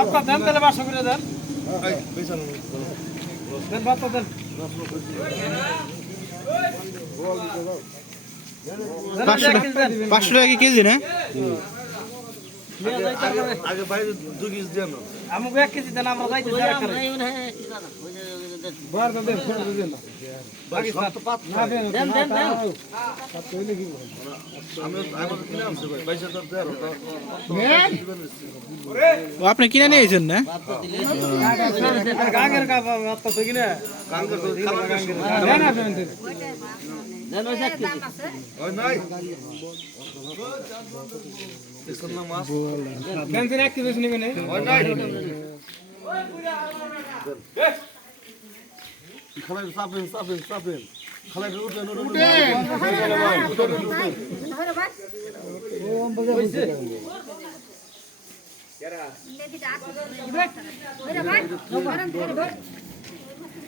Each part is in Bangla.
আপনার দেন তাহলে পাঁচশো করে দেন দেন পাঁচশো টাকা কেজি না। আগে বাইরে দুই কেজি দেন আমাকে এক কেজি দেন আমরা যাইতে কিনে আপনি না গাঙ্গের কা বাত্তা তো কিনা কালকে তো খাবার দেন আপনি দেন ওই নাই দেখুন না মাছ দেন দিন এক কেজি বেশি নেবেন ওই নাই খালাই চাপেন চাপেন চাপেন খালাই উঠেন উঠেন আবার এটা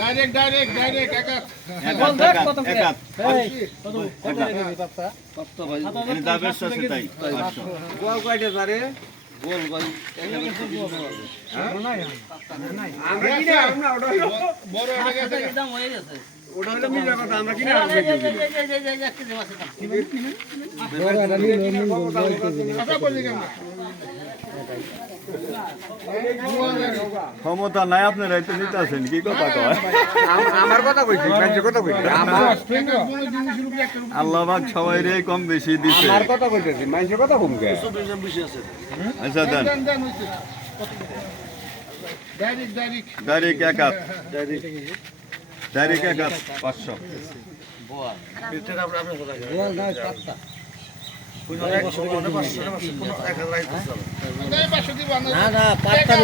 ডাইরেক্ট ডাইরেক্ট ডাইরেক্ট একা বল দেখ কত করে এই কত কত রেখে দিই বাচ্চা সপ্তাহ ভাই এনে দাবের সাথে তাই গোল কয়টা ভাই নাই নাই। আমরা কিনে আমরা ওটা বড় হয়ে গেছে। ওটা হলো মিলে কথা আমরা কিনে কথা ক্ষমতা নাই আপনারা এটা নিতে আসেন কি কথা কয়? আমার কথা কইছি মানুষের কথা কইছি। আমার আল্লাহ পাক সবাই রে কম বেশি দিছে। আমার কথা কইতেছি মানুষের কথা বেশি আছে। আচ্ছা দেন। Direct direct. ডাইরেক্ট এক হাত। ডাইরেক্ট এক হাত পাঁচশো। না না পাঁচটা